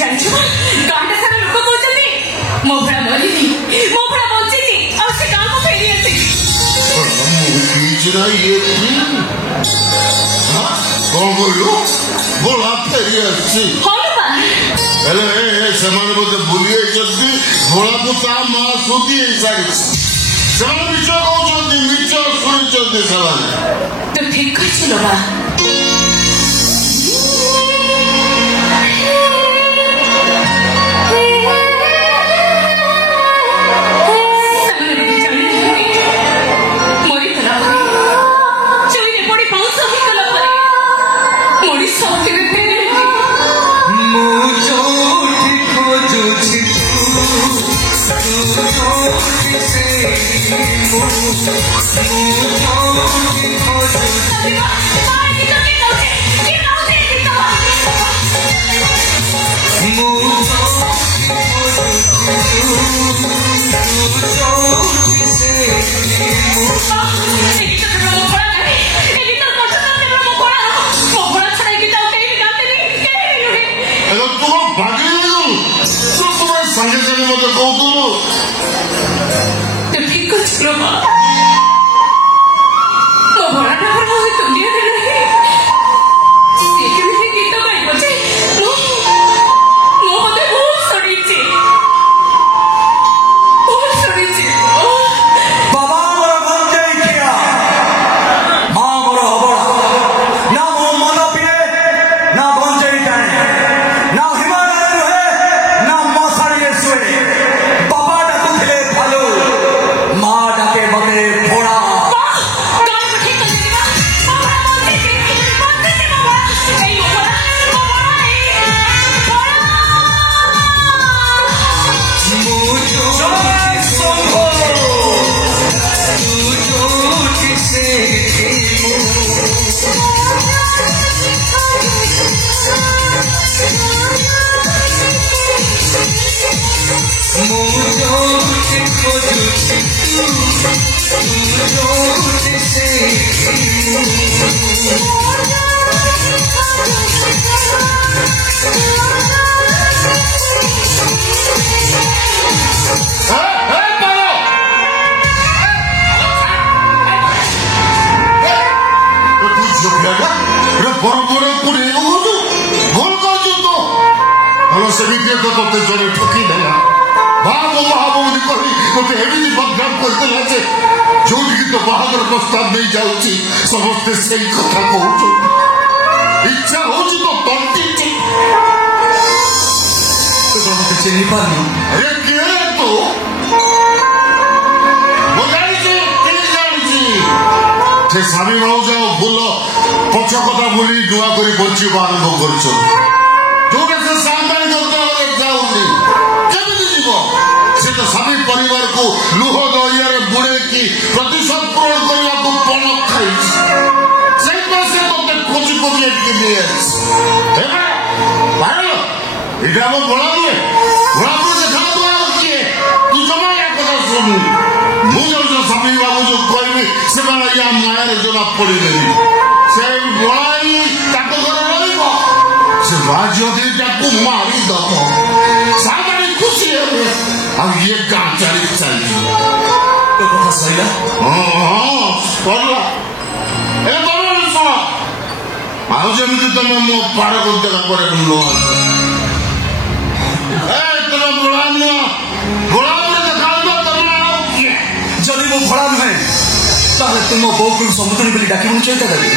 ଜାଣିଛୁ ଗାଁଟା ସାରା ଲୋକ କହୁଛନ୍ତି ମୋ ଭରା ମରିନି ମୋ ଭରା ବଞ୍ଚିଛି ଆଉ ସେ ଗାଁକୁ ଫେରି ଆସିଛି। କଣ କହିଲୁ ଭୋଳା ଫେରି ଆସିଛି? ହେଲେ ସେମାନେ ବୋଧେ ଭୁଲି ଯାଇଛନ୍ତି ଭୋଳାକୁ ତା ମା ଶୋଧି ହେଇସାରିଛି। ସେମାନେ ମିଛ କହୁଛନ୍ତି, ମିଛ ଶୁଣିଛନ୍ତି ସେମାନେ। ତୁ ଠିକ କହିଥିଲୁ ବା। ସାଙ୍ଗେ ସାଙ୍ଗେ ମତେ କହୁଥିଲୁ ଠିକ ଅଛି ମୋ ଭଡ଼ାଟା ଦୁନିଆରେ ନାହିଁ। ସେ କେମିତି ଗୀତ ଗାଇବ ଯେ ମୁଁ ମତେ ବହୁତ ଶୁଣିଛି ବାବା ମୋର ଗଞ୍ଜେଇଖିଆ ମା ମୋର ଅବଳା ନା ମୋ ମନ ପିଏ ନା ଗଞ୍ଜେଇ ଟାଣେ ନା ହିମାଳୟରେ ରୁହେ ନା ମଶାଣିରେ ଶୁଏ। ବାବା ଡାକୁଥିଲେ ଭାଲୁ ମା ଡାକେ ମତେ ଭୋଳା। ସେମିତି ତତେ ଜଣେ ଠକିଦେଲା ବାହାବ ବାହାବ ବୋଲି କହି ତତେ ଏମିତି ବଦନାମ କରିଦେଲା ଯେ ଯୋଉଠିକି ତ ବାହାଘର ପ୍ରସ୍ତାବ ନେଇ ଯାଉଛି ସମସ୍ତେ ସେଇ କଥା କହୁଛନ୍ତି। ଇଚ୍ଛା ହଉଛି ତ ତଣ୍ଟି ମତେ ଚିହ୍ନି ପାରୁନି। ଆରେ କିଏ ତୁ? ମୁଁ ଜାଣିଛି କିଏ ଜାଣିଛି ସେ ସ୍ୱାମୀ ଭାଉଜ ଭୁଲ ପଛ କଥା ଭୁଲି ନୂଆ କରି ବଞ୍ଚିବା ଆରମ୍ଭ କରିଛନ୍ତି। ସେ ତ ସ୍ୱାମୀ ପରିବାରକୁ ଲୁହ ଦରିଆରେ ବୁଡ଼େଇକି ପ୍ରତିଶୋଧ ପୂରଣ କରିବାକୁ ପଣ ଖାଇଛି। ସେଇଥିପାଇଁ ସେ ମତେ ଖୋଜି ଖୋଜି ଏଠିକି ନେଇ ଆସିଛି। ଏଇଟା ଆମ ଭୋଳା ନୁହେଁ। ଭୋଳାକୁ ଦେଖାଉଥିବା କିଏ? ତୁ ଜମା ୟା କଥା ଶୁଣୁ। ମୁଁ ଯୋଉ ସ୍ୱାମୀ ବାବୁ ଯୋଉ କହିବି ସେମାନେ ୟା ମାୟାରେ ଜମା ପଡ଼ିଲେନି। ସେ ଭୋଳା ହିଁ ତାଙ୍କ ଘରେ ରହିବ। ସେ ମା ଝିଅ ଦିଟାକୁ ମାରିଦବ। ସାମାନ୍ୟ ଖୁସି ହେବେ ଆଉ ଇଏ ଗାଁ ଚାଲି ଚାଲିଯିବ। ତୋ କଥା ସରିଲା? ହଁ ସରିଲା। ଏ ତମେ ଶୁଣ ଆଉ ଯେମିତି ତମେ ମୋ ପାରକୁ ଦେଲା ପରେ ନୁହଁ ତମେ ଭୋଳା ନୁହଁ। ଭୋଳା ଦେଖାଉଛ ତମେ ଆଉ କିଏ? ଯଦି ମୁଁ ଭୋଳା ନୁହେଁ ତାହେଲେ ତୁ ମୋ ବୋଉକୁ ସମୁଦ୍ରୀ ବୋଲି ଡାକିବୁନି ଚେତା ଦେବି।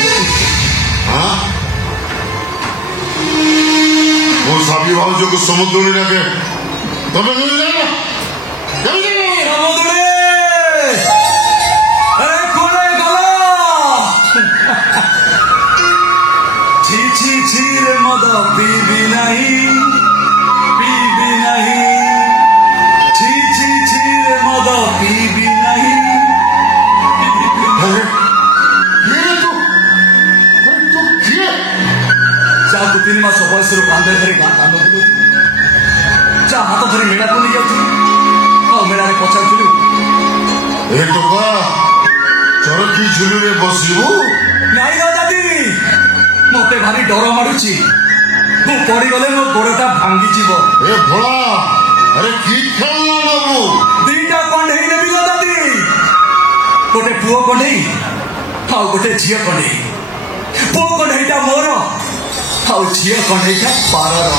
ମୋ ସ୍ୱାମୀ ଭାଉଜକୁ ସମୁଦ୍ରୀ ଡାକେ ତମେ ଜାଣିଲ? ରେ ମଦ ପିବି ନାହିଁ ରେ ମଦ ପିବି ନାହିଁ। ଯାହାକୁ 3 ମାସ ବୟସରୁ କାନ୍ଦ ଧରି ଗାଁ କାନ୍ଦ ବୁଲୁ ଯା ହାତ ଧରି ମେଳାକୁ ନେଇ ଯାଉଥିଲି ଆଉ ମେଳାରେ ପଚାରୁଥିଲୁ ଏ ଟୋକା ଚରଖି ଝୁଲିରେ ବସିବୁ? ନାଇଁ ଦାଦି ମତେ ଭାରି ଡର ମାଡୁଛି। ମୁଁ ପଡ଼ିଗଲେ ମୋ ଗୋଡ଼ଟା ଭାଙ୍ଗିଯିବ। ଏ ଭୋଳା ଆରେ କି ଖେଳ ନବୁ? ଦିଟା କଣ୍ଢେଇ ନେବି ଲୋ ଦାଦି। ଗୋଟେ ପୁଅ କଣ୍ଢେଇ ଆଉ ଗୋଟେ ଝିଅ କଣ୍ଢେଇ। ପୁଅ କଣ୍ଢେଇଟା ମୋର ଆଉ ଝିଅ କଣ୍ଢେଇଟା ପାରର।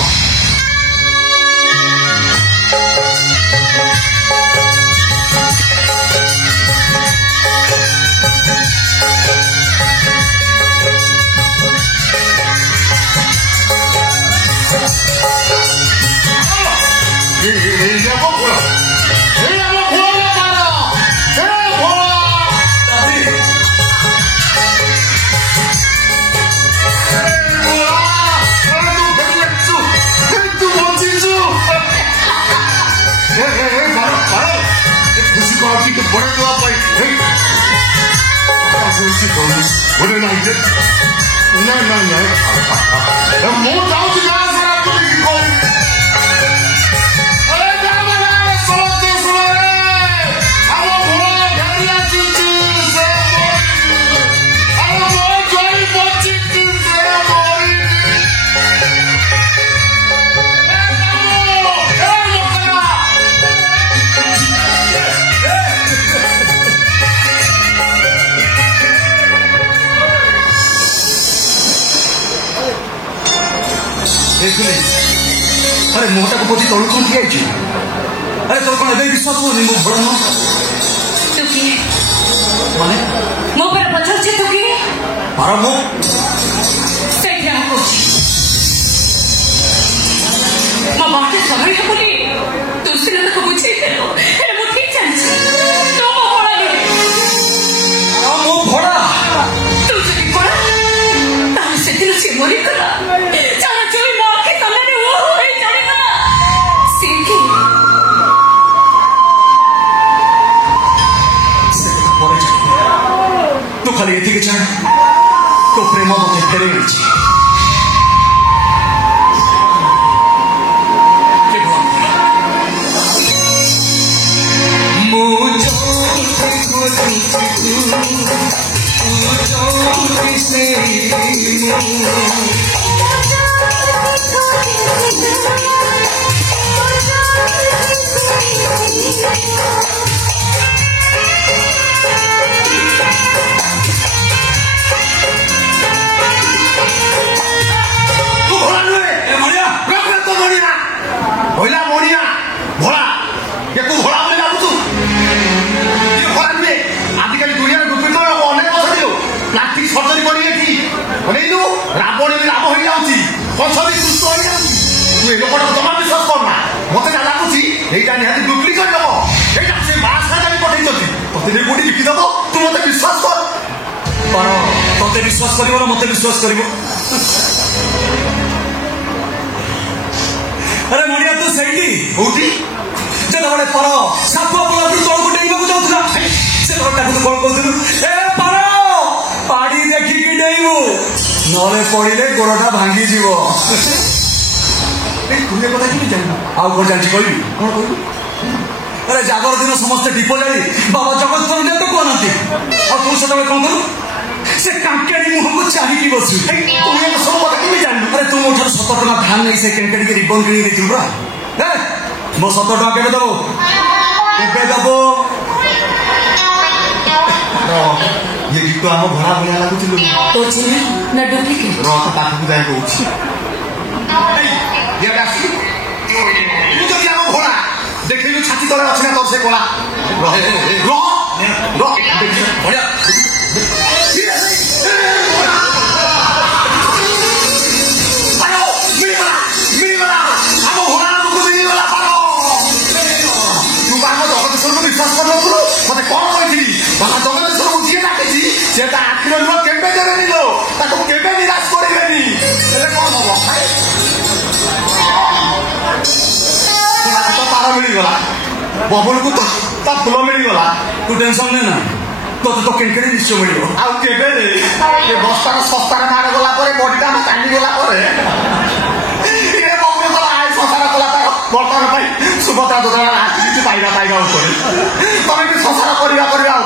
अरे मोटा को पोती तौल कौन किया जी? अरे तो कौन अबे विश्वास हो नहीं वो बड़ा ना? तू किए? माने? मो पर पचास चे तू किए? पारा मो? सही है हमको। माँ बात है समझ तो बोली। तू उससे ना तो मुझे करो। अरे वो ठीक चल। तो मो बड़ा नहीं। आ मो बड़ा? तू जब बड़ा? ताऊ से दिल से मरी करा। चारा चोरी माँ के सामने ने वो हो रही जानेगा। सीखी। तू खाली ये थी कि चाहे तो प्रेम तो ते तेरे ही चाहिए। विश्वास कर मत विश्वास कर। अरे मणिया तू सही होती जेतबे पर सापुआ पला तौल को डेइबा जाउथला से घरटा को कॉल करथलु ए पार पाड़ी देखि कि डेइबू नले पड़िले गोड़टा भांगी जीवो। ए तुने कथा कि जान आउ को जानछि कहबी कोन कहबी? अरे जागर दिन समस्त दीप जाली बाबा जगत करले तो कोनती आ तू सतबे कोन करू से कांकेड़ी मुह को चाहि की बसु तुम्हें तो सब बात कि जान। अरे तुम उठर 70 टका धान नहीं से कांकेड़ी के रिबन किनी देथिल बा ए मो 70 टका केबे दबो ये गीत तो हम भरा भरा लागुथिलु तो चिन्ह ना डुप्लीकेट रो तो पाखु जाय कहउछि ये गासी तू तो क्या भोला देखिलु छाती तले अछि ना तोर से कोला रो रो देख बढ़िया विश्वास कर मत कौन कही बाबा जगत जी डाकी से आखिर लुह केवे देनी लो केवे निराश करेनि कौन हम तो तार मिलगला बबुल को तो फूल मिलगला तू टेंशन लेना तो तो केनकेरी निश्चय मिल आउ केवे ये बस्तार सस्तार मार गला बडीटा कांडी गला संसार कला बर्तमान सुभद्रा जोजना पाइबा पाइबा तमें भी संसार करवा